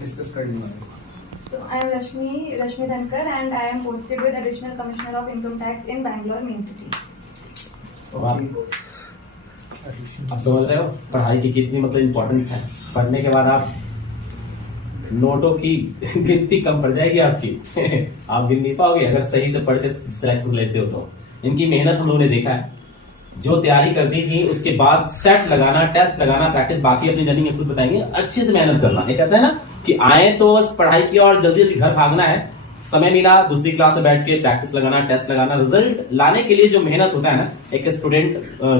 Discuss करने वाले। So I am Rashmi Dhankar, and I am posted with Additional Commissioner of Income Tax in Bangalore main city. तो आप समझ रहे हो पढ़ाई की कितनी मतलब इम्पोर्टेंस है। पढ़ने के बाद आप नोटों की गिनती कम पड़ जाएगी आपकी आप गिन नहीं पाओगे अगर सही से पढ़ के सिलेक्शन लेते हो तो। इनकी मेहनत हम लोगों ने देखा है, जो तैयारी करनी थी उसके बाद सेट लगाना, टेस्ट लगाना, प्रैक्टिस, बाकी अपनी जर्नी में खुद बताएंगे। अच्छे से मेहनत करना, ये कहते हैं ना कि आए तो बस पढ़ाई की और जल्दी जल्दी घर भागना है। समय मिला दूसरी क्लास में बैठ के प्रैक्टिस लगाना, टेस्ट लगाना, रिजल्ट लाने के लिए जो मेहनत होता है ना एक स्टूडेंट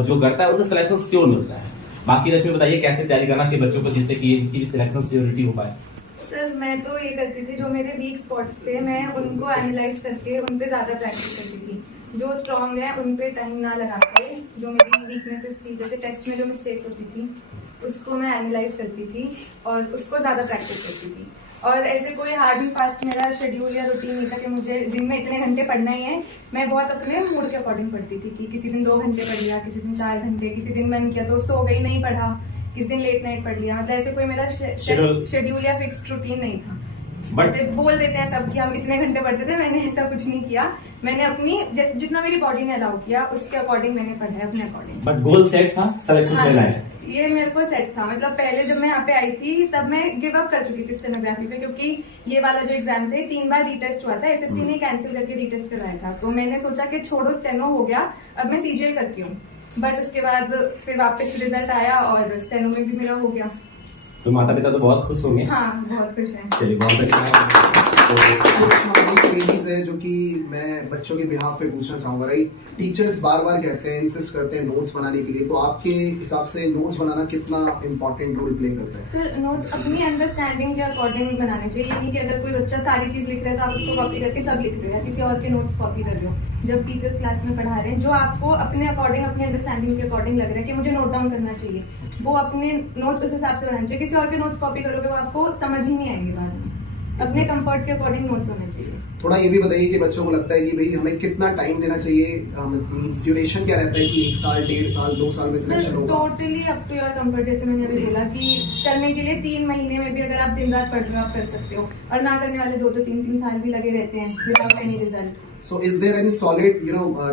जो करता है उसे सिलेक्शन श्योर मिलता है। बाकी रश्मि बताइए कैसे तैयारी करना चाहिए बच्चों को जिससे कि इनकी भी सिलेक्शन श्योरिटी हो पाए। सर मैं तो ये करती थी, जो मेरे वीक स्पॉट्स थे मैं उनको एनालाइज करके उन पे ज्यादा प्रैक्टिस करती थी। जो स्ट्रॉन्ग है उन पे टाइम ना लगा के, जो मेरी वीकनेसेस थी जैसे टेस्ट में जो मिस्टेक्स होती थी उसको मैं एनालाइज करती थी और उसको ज्यादा प्रैक्टिस करती थी। और ऐसे कोई हार्ड एंड फास्ट मेरा शेड्यूल या रूटीन नहीं था कि मुझे दिन में इतने घंटे पढ़ना ही है। मैं बहुत अपने मूड के अकॉर्डिंग पढ़ती थी कि किसी दिन 2 घंटे पढ़ लिया, किसी दिन 4 घंटे, किसी दिन मन किया तो सो गई नहीं पढ़ा, किसी दिन लेट नाइट पढ़ लिया। मतलब ऐसे कोई मेरा शेड्यूल या फिक्स्ड रूटीन नहीं था। जैसे बोल देते हैं सब कि हम इतने घंटे पढ़ते थे, मैंने ऐसा कुछ नहीं किया। मैंने अपनी जितना मेरी बॉडी ने अलाउ किया उसके अकॉर्डिंग मैंने पढ़ा है, अपने अकॉर्डिंग। बट गोल सेट था, सिलेक्शन से लाया ये मेरे को सेट था। मतलब पहले जब मैं यहाँ पे आई थी तब मैं गिव अप कर चुकी थी स्टेनोग्राफी पे, क्योंकि ये वाला जो एग्जाम थे 3 बार रीटेस्ट हुआ था, एसएससी ने कैंसिल करके रीटेस्ट करवाया था। तो मैंने सोचा कि छोड़ो स्टेनो हो गया, अब मैं सीजीएल करती हूँ। बट उसके बाद फिर वापस रिजल्ट आया और स्टेनो में भी मेरा हो गया। तो माता पिता तो बहुत खुश होंगे। हाँ बहुत खुश है। चलिए बहुत अच्छा है। क्वेरीज है जो कि मैं बच्चों के बिहाफ पे पूछना चाहूंगा। राइट, टीचर्स बार बार कहते हैं, इंसिस्ट करते हैं नोट्स बनाने के लिए, तो आपके हिसाब से नोट्स बनाना कितना इंपॉर्टेंट रोल प्ले करता है? सर नोट्स अपनी अंडरस्टैंडिंग के अकॉर्डिंग बनाने चाहिए। ये नहीं कि अगर कोई बच्चा सारी चीज लिख रहा है तो आप उसको कॉपी करके सब लिख रहे हो या किसी और के नोट्स कॉपी कर रहे हो। जब टीचर्स क्लास में पढ़ा रहे हैं, जो आपको अपने अकॉर्डिंग, अपनी अंडरस्टैंडिंग के अकॉर्डिंग लग रहा है कि मुझे नोट डाउन करना चाहिए, वो अपने नोट्स उस हिसाब से बनाने चाहिए। किसी और के नोट्स कॉपी करोगे वो आपको समझ ही नहीं आएंगे बाद में। अपने कंफर्ट के अकॉर्डिंग नोट्स होने चाहिए। थोड़ा ये भी बताइए कि बच्चों को लगता है कि भाई हमें कितना टाइम देना चाहिए, मींस ड्यूरेशन क्या रहता है कि 1 साल, 1.5 साल, 2 साल में सिलेक्शन होगा? Totally up to your comfort. जैसे मैंने अभी बोला कि करने के लिए 3 महीने में भी अगर आप दिन रात पढ़ रहे हो आप कर सकते हो, और ना करने वाले 2 तो 3 साल भी लगे रहते हैं without any result. So is there any solid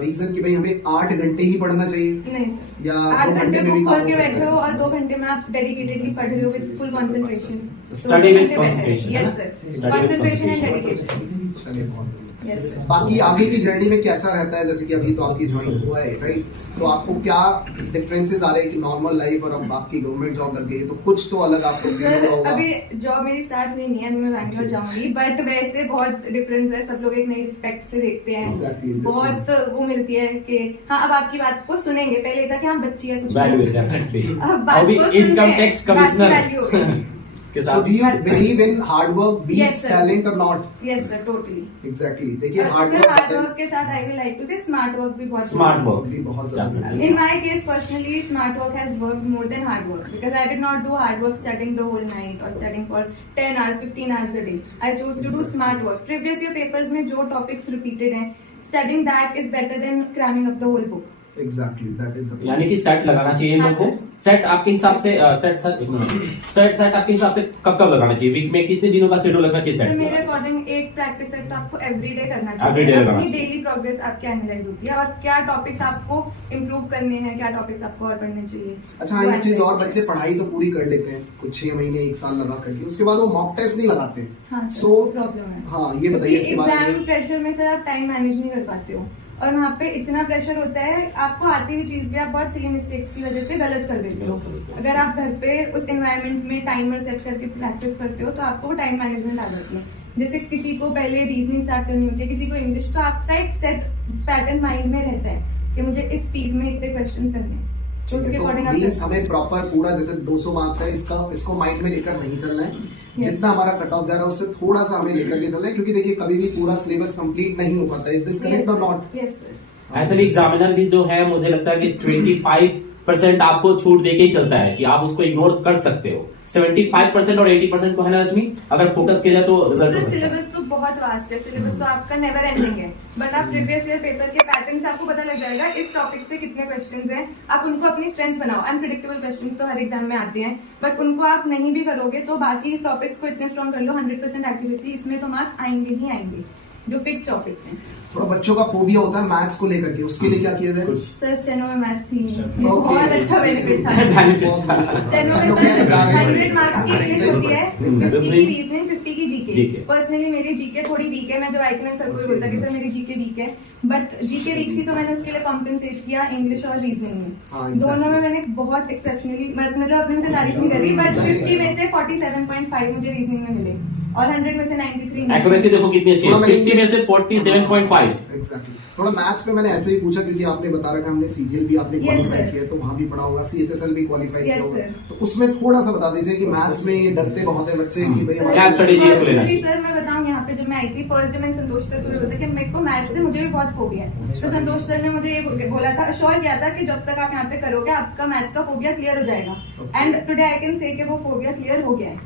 reason कि भाई हमें 8 घंटे ही पढ़ना चाहिए? नहीं सर, या 8 2 घंटे में भी बुक काम खोल हो के सकता बैठे हो है? और 2 घंटे में आप डेडिकेटेडली पढ़ रहे हो with full concentration. Study with concentration. Yes sir, concentration and dedication. चलिए बहुत यस सर। बाकी आगे की जर्नी में कैसा रहता है? जैसे कि अभी तो आपकी ज्वाइन हुआ है, राइट, तो आपको क्या डिफरेंसेस आ रहे हैं कि नॉर्मल लाइफ और अब आपकी गवर्नमेंट जॉब लग गई है तो कुछ तो अलग आपको फील सर होगा? अभी जॉब मेरी स्टार्ट हुई नहीं है, मैं बैंगलोर जाऊंगी, बट वैसे बहुत डिफरेंस है। सब लोग एक नई रिस्पेक्ट से देखते हैं। Exactly, this बहुत वो मिलती है कि हाँ अब आपकी बात को सुनेंगे। पहले था कि हाँ बच्ची है कुछ वैल्यू डेफिनेटली। अब बात अभी को सुनते इनकम हैं, टैक्स बात की कमिश्नर वैल्यू होगी। के So साथ do you believe in hard work beats Yes, sir. talent or not? Yes sir totally. Exactly. देखिए हार्ड हार्ड वर्क वर्क के साथ आई विल लाइक टू से स्मार्ट वर्क भी बहुत स्मार्ट वर्क भी बहुत ज्यादा In my case, personally, smart work has worked more than hard work because I did not do hard work studying the whole night or studying for 10 hours, 15 hours a day. I chose to do smart work. Previous year papers में जो topics repeated हैं, studying that is better than cramming up the whole book. Exactly, that is the point. यानी कि set लगाना चाहिए इन लोगों को। Set आपके हिसाब से सेट आपके हिसाब से कब कब लगाना चाहिए? वीक में कितने दिनों का शेड्यूल रखना चाहिए तो सेट? मेरे अकॉर्डिंग एक प्रैक्टिस सेट तो आपको एवरीडे करना Every day चाहिए। लगाना अपनी चाहिए। डेली प्रोग्रेस आपकी एनालाइज होती है और क्या टॉपिक्स आपको इम्प्रूव करने हैं, क्या टॉपिक्स आपको और पढ़ने चाहिए। अच्छा हाँ, एक चीज और, बच्चे पढ़ाई तो पूरी कर लेते हैं कुछ 6 महीने 1 साल लगा करके, उसके बाद वो मॉक टेस्ट नहीं लगाते। हाँ So, प्रॉब्लम है। हाँ ये बताइए इसके बारे एग्जाम में। प्रेशर में सर आप टाइम मैनेज नहीं कर पाते हो और वहाँ पे इतना प्रेशर होता है, आपको आती हुई चीज भी आप बहुत सिली मिस्टेक्स की वजह से गलत कर देते हो। अगर आप घर पे उस एनवायरनमेंट में टाइमर सेट करके प्रैक्टिस करते हो तो आपको टाइम मैनेजमेंट आ जाती है। जैसे किसी को पहले रीजनिंग स्टार्ट करनी होती है, किसी को इंग्लिश, तो आपका एक सेट पैटर्न माइंड में रहता है कि मुझे इस स्पीड में इतने क्वेश्चन करने हैं। तो उसके अकॉर्डिंग आप मीन्स हमें प्रॉपर पूरा जैसे 200 मार्क्स है इसको माइंड में लेकर नहीं चलना है। जितना हमारा कट ऑफ जा रहा है उससे थोड़ा सा हमें लेकर के चलना है, क्योंकि देखिए कभी भी पूरा सिलेबस कंप्लीट नहीं हो पाता। इज दिस करेक्ट और नॉट? Yes sir. ऐसे भी एग्जामिनर भी जो है मुझे लगता है कि 25 50% आपको छूट देके ही चलता है कि आप उसको इग्नोर कर सकते हो। 75% और 80% को है ना रश्मि, अगर फोकस किया जाए तो रिजल्ट हो सकता है। सिलेबस तो बहुत वास्ट है, सिलेबस तो आपका नेवर एंडिंग है, बट आप प्रीवियस ईयर पेपर के पैटर्न से आपको पता लग जाएगा इस टॉपिक से कितने क्वेश्चंस हैं, आप उनको अपनी स्ट्रेंथ बनाओ। अनप्रिडिक्टेबल क्वेश्चंस तो हर एग्जाम में आते हैं, बट उनको आप नहीं भी करोगे तो बाकी टॉपिक्स को इतने स्ट्रॉन्ग कर लो 100% एक्यूरेसी, इसमें तो मार्क्स आएंगे ही आएंगे जो फिक्स टॉपिक्स हैं। थोड़ा बच्चों का फोबिया होता है मैथ्स को लेकर के, उसके लिए क्या किया जाए? सर स्टेनो में मैथ्स थी नहीं, ये Okay. बहुत अच्छा बेनिफिट था। बेनिफिट था। स्टेनो में सर 100 मार्क्स की इंग्लिश होती है, 50 की जी। रीजनिंग, 50 की जीके। जीके। पर्सनली मेरी जीके थोड़ी वीक है, मैं जब आई थी मैंने सर को भी बोलता कि सर मेरी जीके वीक है, बट जीके वीक थी तो मैंने उसके लिए कॉम्पेंसेट किया इंग्लिश और रीजनिंग में। हाँ, exactly. दोनों में मैंने बहुत एक्सेप्शनली, मतलब अपने से तारीफ नहीं करी, बट 50 में से 47.5 मुझे रीजनिंग में मिले और 100 में से 93 एक्यूरेसी देखो कितनी अच्छी है, 50 में से 47.5। एग्जैक्टली। थोड़ा मैथ्स में मैंने ऐसे ही पूछा क्योंकि आपने बता रखा हमने सीजीएल भी आपने Yes, क्वालिफाई sir. किया, तो वहां भी पढ़ा होगा, सीएचएसएल भी क्वालिफाई किया Yes, होगा, sir. तो उसमें थोड़ा सा बता दीजिए कि मैथ्स में ये डरते बहुत है बच्चे कि भाई क्या हमारे strategy है तो लेना चाहिए। सर मैं बताऊं, यहाँ पे जब मैं आई थी फर्स्ट डे मैंने संतोष सर को भी बोला कि मेरे को मैथ्स से मुझे भी बहुत फोबिया है, तो संतोष सर ने मुझे ये बोला था, अश्योर किया था कि जब तक आप यहाँ पे करोगे आपका मैथ्स का फोबिया क्लियर हो जाएगा, and today I can say कि वो फोबिया क्लियर हो गया है।